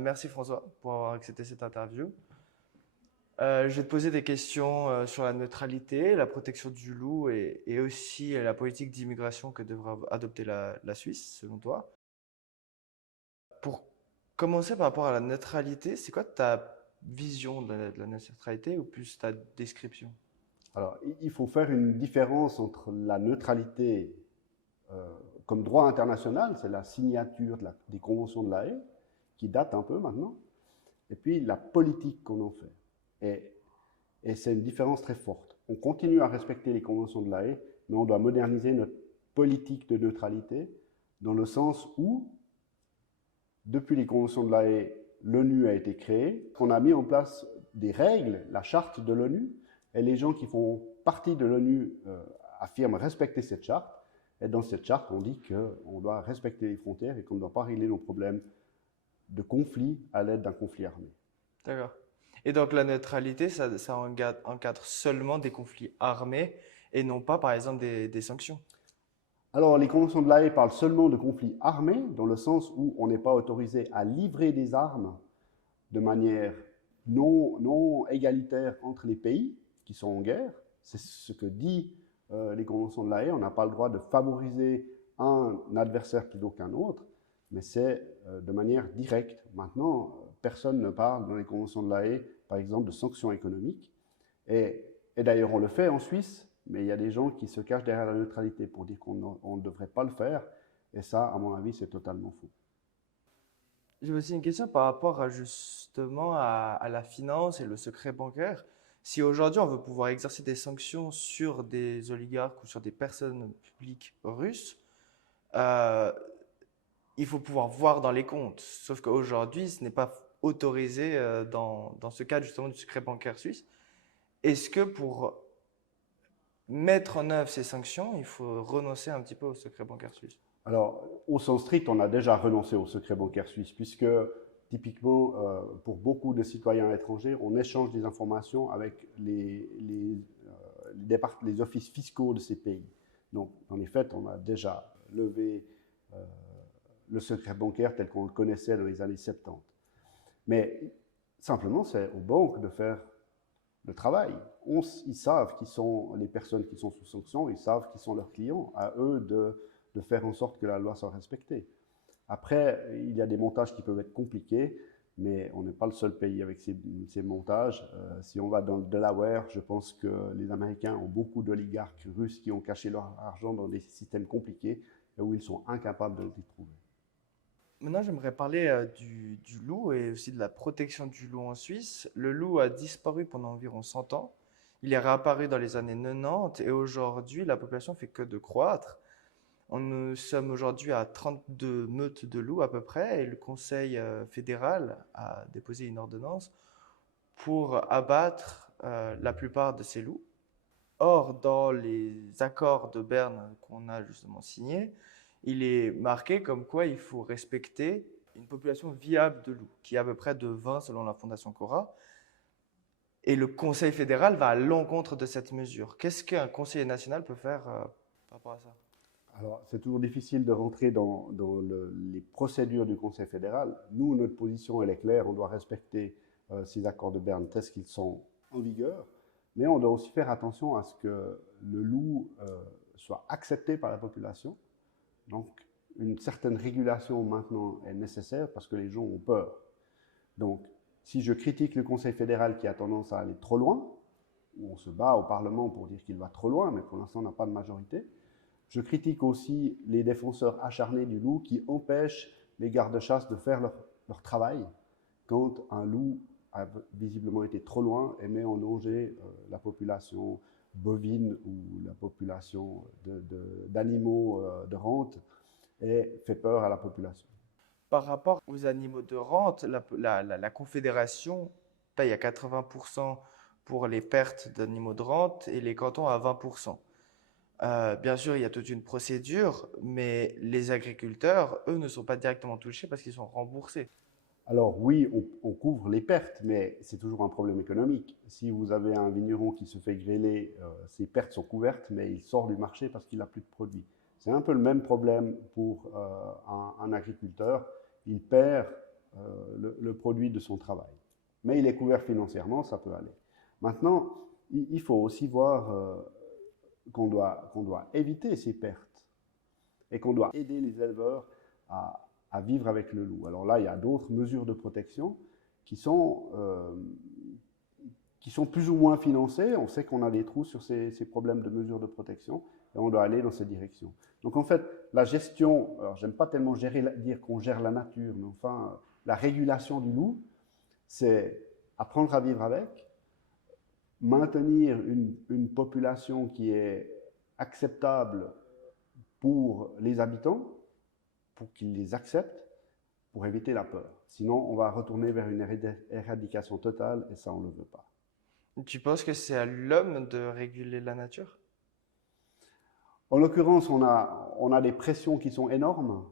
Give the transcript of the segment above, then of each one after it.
Merci François pour avoir accepté cette interview. Je vais te poser des questions sur la neutralité, la protection du loup et aussi la politique d'immigration que devra adopter la Suisse, selon toi. Pour commencer par rapport à la neutralité, c'est quoi ta vision de la neutralité ou plus ta description? Alors, il faut faire une différence entre la neutralité euh, comme droit international, c'est la signature des conventions de la Haye, qui date un peu maintenant, et puis la politique qu'on en fait. Et, et c'est une différence très forte. On continue à respecter les conventions de la Haye, mais on doit moderniser notre politique de neutralité dans le sens où, depuis les conventions de la Haye, l'ONU a été créée, on a mis en place des règles, la charte de l'ONU, et les gens qui font partie de l'ONU affirment respecter cette charte. Et dans cette charte, on dit qu'on doit respecter les frontières et qu'on ne doit pas régler nos problèmes de conflit à l'aide d'un conflit armé. D'accord. Et donc la neutralité, ça encadre seulement des conflits armés et non pas, par exemple, des sanctions. Alors, les conventions de la Haye parlent seulement de conflits armés, dans le sens où on n'est pas autorisé à livrer des armes de manière non égalitaire entre les pays qui sont en guerre. C'est ce que dit les conventions de la Haye. On n'a pas le droit de favoriser un adversaire plutôt qu'un autre, mais c'est de manière directe. Maintenant, personne ne parle dans les conventions de la Haye, par exemple, de sanctions économiques. Et d'ailleurs, on le fait en Suisse, mais il y a des gens qui se cachent derrière la neutralité pour dire qu'on ne devrait pas le faire. Et ça, à mon avis, c'est totalement faux. J'ai aussi une question par rapport à justement à la finance et le secret bancaire. Si aujourd'hui on veut pouvoir exercer des sanctions sur des oligarques ou sur des personnes publiques russes, euh, il faut pouvoir voir dans les comptes. Sauf qu'aujourd'hui, ce n'est pas autorisé dans ce cadre justement du secret bancaire suisse. Est-ce que pour mettre en œuvre ces sanctions, il faut renoncer un petit peu au secret bancaire suisse? Alors, au sens strict, on a déjà renoncé au secret bancaire suisse, puisque typiquement, pour beaucoup de citoyens étrangers, on échange des informations avec les offices fiscaux de ces pays. Donc, en effet, on a déjà levé euh, le secret bancaire tel qu'on le connaissait dans les années 70. Mais simplement, c'est aux banques de faire le travail. Ils savent qui sont les personnes qui sont sous sanction, ils savent qui sont leurs clients, à eux de faire en sorte que la loi soit respectée. Après, il y a des montages qui peuvent être compliqués, mais on n'est pas le seul pays avec ces montages. Si on va dans le Delaware, je pense que les Américains ont beaucoup d'oligarques russes qui ont caché leur argent dans des systèmes compliqués et où ils sont incapables de les trouver. Maintenant, j'aimerais parler du loup et aussi de la protection du loup en Suisse. Le loup a disparu pendant environ 100 ans. Il est réapparu dans les années 90 et aujourd'hui, la population fait que de croître. Nous sommes aujourd'hui à 32 meutes de loups à peu près et le Conseil fédéral a déposé une ordonnance pour abattre la plupart de ces loups. Or, dans les accords de Berne qu'on a justement signés, il est marqué comme quoi il faut respecter une population viable de loups, qui est à peu près de 20 selon la Fondation Cora. Et le Conseil fédéral va à l'encontre de cette mesure. Qu'est-ce qu'un conseiller national peut faire par rapport à ça? Alors, c'est toujours difficile de rentrer dans les procédures du Conseil fédéral. Nous, notre position, elle est claire, on doit respecter ces accords de Berne tels qu'ils sont en vigueur, mais on doit aussi faire attention à ce que le loup soit accepté par la population. Donc, une certaine régulation maintenant est nécessaire parce que les gens ont peur. Donc, si je critique le Conseil fédéral qui a tendance à aller trop loin, où on se bat au Parlement pour dire qu'il va trop loin, mais pour l'instant on n'a pas de majorité, je critique aussi les défenseurs acharnés du loup qui empêchent les gardes-chasse de faire leur travail quand un loup a visiblement été trop loin et met en danger la population bovine ou la population d'animaux de rente et fait peur à la population. Par rapport aux animaux de rente, la Confédération paye à 80% pour les pertes d'animaux de rente et les cantons à 20%. Bien sûr, il y a toute une procédure, mais les agriculteurs, eux, ne sont pas directement touchés parce qu'ils sont remboursés. Alors oui, on couvre les pertes, mais c'est toujours un problème économique. Si vous avez un vigneron qui se fait grêler, ses pertes sont couvertes, mais il sort du marché parce qu'il n'a plus de produits. C'est un peu le même problème pour un agriculteur. Il perd le produit de son travail. Mais il est couvert financièrement, ça peut aller. Maintenant, il faut aussi voir qu'on doit éviter ces pertes et qu'on doit aider les éleveurs à vivre avec le loup. Alors là, il y a d'autres mesures de protection qui sont plus ou moins financées. On sait qu'on a des trous sur ces problèmes de mesures de protection et on doit aller dans cette direction. Donc en fait, la gestion, alors j'aime pas tellement dire qu'on gère la nature, mais enfin, la régulation du loup, c'est apprendre à vivre avec, maintenir une population qui est acceptable pour les habitants, pour qu'ils les acceptent, pour éviter la peur. Sinon, on va retourner vers une éradication totale et ça, on ne le veut pas. Tu penses que c'est à l'homme de réguler la nature? En l'occurrence, on a des pressions qui sont énormes,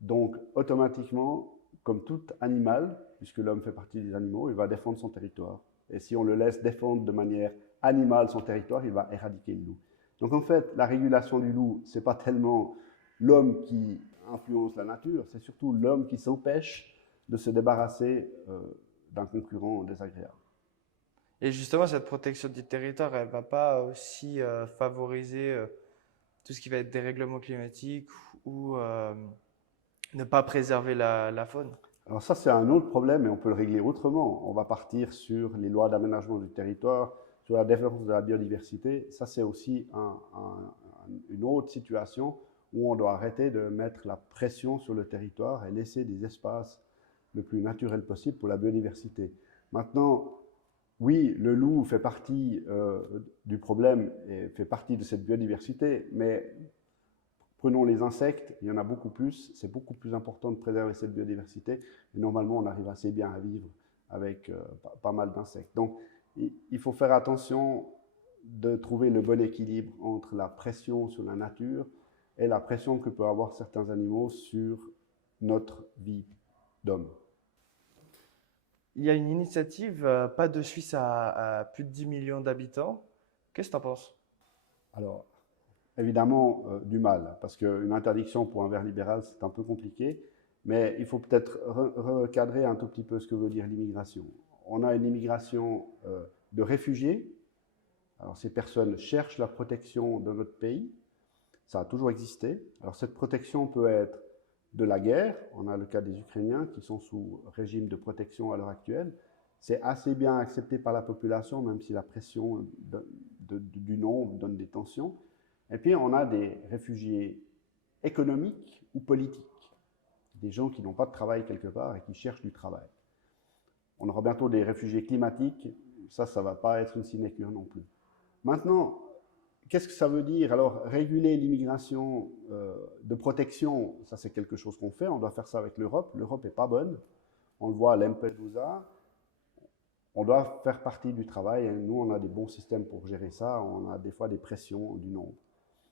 donc automatiquement, comme tout animal, puisque l'homme fait partie des animaux, il va défendre son territoire. Et si on le laisse défendre de manière animale son territoire, il va éradiquer le loup. Donc en fait, la régulation du loup, ce n'est pas tellement l'homme qui influence la nature, c'est surtout l'homme qui s'empêche de se débarrasser d'un concurrent désagréable. Et justement, cette protection du territoire, elle va pas aussi favoriser tout ce qui va être dérèglement climatique ou ne pas préserver la faune? Alors ça, c'est un autre problème et on peut le régler autrement. On va partir sur les lois d'aménagement du territoire, sur la défense de la biodiversité. Ça, c'est aussi une autre situation où on doit arrêter de mettre la pression sur le territoire et laisser des espaces le plus naturels possible pour la biodiversité. Maintenant, oui, le loup fait partie du problème et fait partie de cette biodiversité, mais prenons les insectes, il y en a beaucoup plus, c'est beaucoup plus important de préserver cette biodiversité, et normalement on arrive assez bien à vivre avec pas mal d'insectes. Donc il faut faire attention de trouver le bon équilibre entre la pression sur la nature et la pression que peuvent avoir certains animaux sur notre vie d'homme. Il y a une initiative, Pas de Suisse à plus de 10 millions d'habitants. Qu'est-ce que tu en penses? Alors, évidemment, du mal, parce qu'une interdiction pour un verre libéral, c'est un peu compliqué, mais il faut peut-être recadrer un tout petit peu ce que veut dire l'immigration. On a une immigration de réfugiés. Alors, ces personnes cherchent la protection de notre pays. Ça a toujours existé. Alors, cette protection peut être de la guerre. On a le cas des Ukrainiens qui sont sous régime de protection à l'heure actuelle. C'est assez bien accepté par la population, même si la pression du nombre donne des tensions. Et puis, on a des réfugiés économiques ou politiques, des gens qui n'ont pas de travail quelque part et qui cherchent du travail. On aura bientôt des réfugiés climatiques, ça ne va pas être une sinécure non plus. Maintenant, qu'est-ce que ça veut dire? Alors, réguler l'immigration de protection, ça c'est quelque chose qu'on fait, on doit faire ça avec l'Europe. L'Europe n'est pas bonne, on le voit à Lampedusa. On doit faire partie du travail, et nous on a des bons systèmes pour gérer ça, on a des fois des pressions du nombre.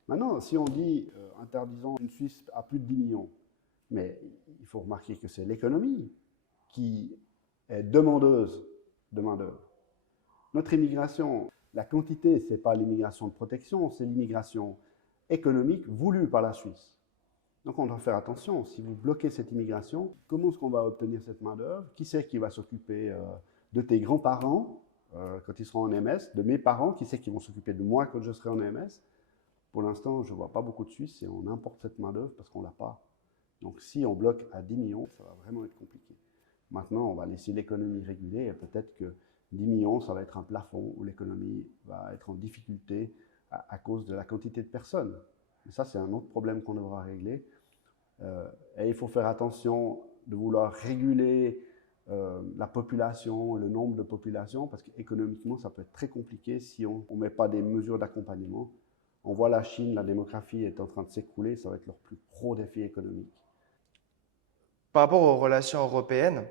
Maintenant, si on dit interdisons une Suisse à plus de 10 millions, mais il faut remarquer que c'est l'économie qui est demandeuse de main-d'œuvre. Notre immigration, la quantité, ce n'est pas l'immigration de protection, c'est l'immigration économique voulue par la Suisse. Donc on doit faire attention, si vous bloquez cette immigration, comment est-ce qu'on va obtenir cette main-d'œuvre? Qui c'est qui va s'occuper de tes grands-parents quand ils seront en MS, de mes parents, qui c'est qui vont s'occuper de moi quand je serai en MS? Pour l'instant, je ne vois pas beaucoup de Suisses et on importe cette main-d'œuvre parce qu'on ne l'a pas. Donc si on bloque à 10 millions, ça va vraiment être compliqué. Maintenant, on va laisser l'économie réguler et peut-être que 10 millions, ça va être un plafond où l'économie va être en difficulté à cause de la quantité de personnes. Mais ça, c'est un autre problème qu'on devra régler. Et il faut faire attention de vouloir réguler la population, le nombre de populations, parce qu'économiquement, ça peut être très compliqué si on ne met pas des mesures d'accompagnement. On voit la Chine, la démographie est en train de s'écrouler, ça va être leur plus gros défi économique. Par rapport aux relations européennes,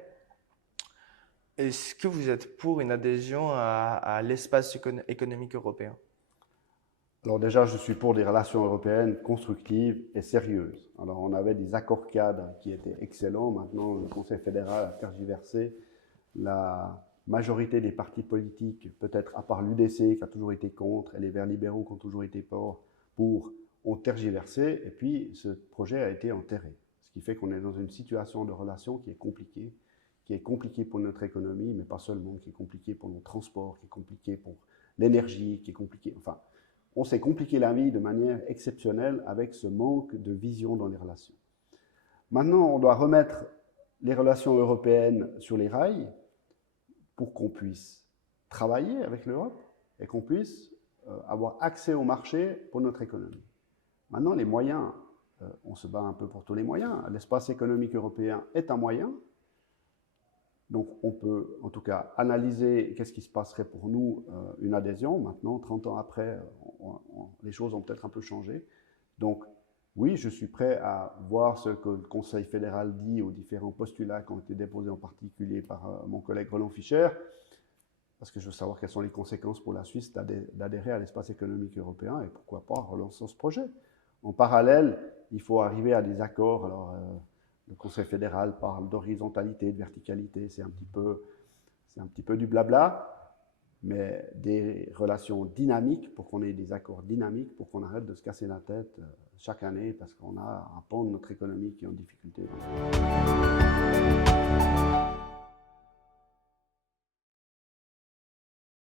est-ce que vous êtes pour une adhésion à l'espace économique européen? Alors déjà, je suis pour des relations européennes constructives et sérieuses. Alors on avait des accords cadres qui étaient excellents. Maintenant, le Conseil fédéral a tergiversé. La majorité des partis politiques, peut-être à part l'UDC qui a toujours été contre et les Verts libéraux qui ont toujours été pour, ont tergiversé. Et puis ce projet a été enterré. Ce qui fait qu'on est dans une situation de relation qui est compliquée pour notre économie, mais pas seulement, qui est compliquée pour nos transports, qui est compliquée pour l'énergie, qui est compliquée. Enfin, on s'est compliqué la vie de manière exceptionnelle avec ce manque de vision dans les relations. Maintenant, on doit remettre les relations européennes sur les rails pour qu'on puisse travailler avec l'Europe et qu'on puisse avoir accès au marché pour notre économie. Maintenant, les moyens, on se bat un peu pour tous les moyens. L'espace économique européen est un moyen. Donc, on peut en tout cas analyser qu'est-ce qui se passerait pour nous une adhésion. Maintenant, 30 ans après, les choses ont peut-être un peu changé. Donc, oui, je suis prêt à voir ce que le Conseil fédéral dit aux différents postulats qui ont été déposés en particulier par mon collègue Roland Fischer, parce que je veux savoir quelles sont les conséquences pour la Suisse d'adhérer à l'espace économique européen et pourquoi pas relancer ce projet. En parallèle, il faut arriver à des accords. Alors, le Conseil fédéral parle d'horizontalité, de verticalité, c'est un petit peu du blabla, mais des relations dynamiques pour qu'on ait des accords dynamiques, pour qu'on arrête de se casser la tête chaque année parce qu'on a un pan de notre économie qui est en difficulté.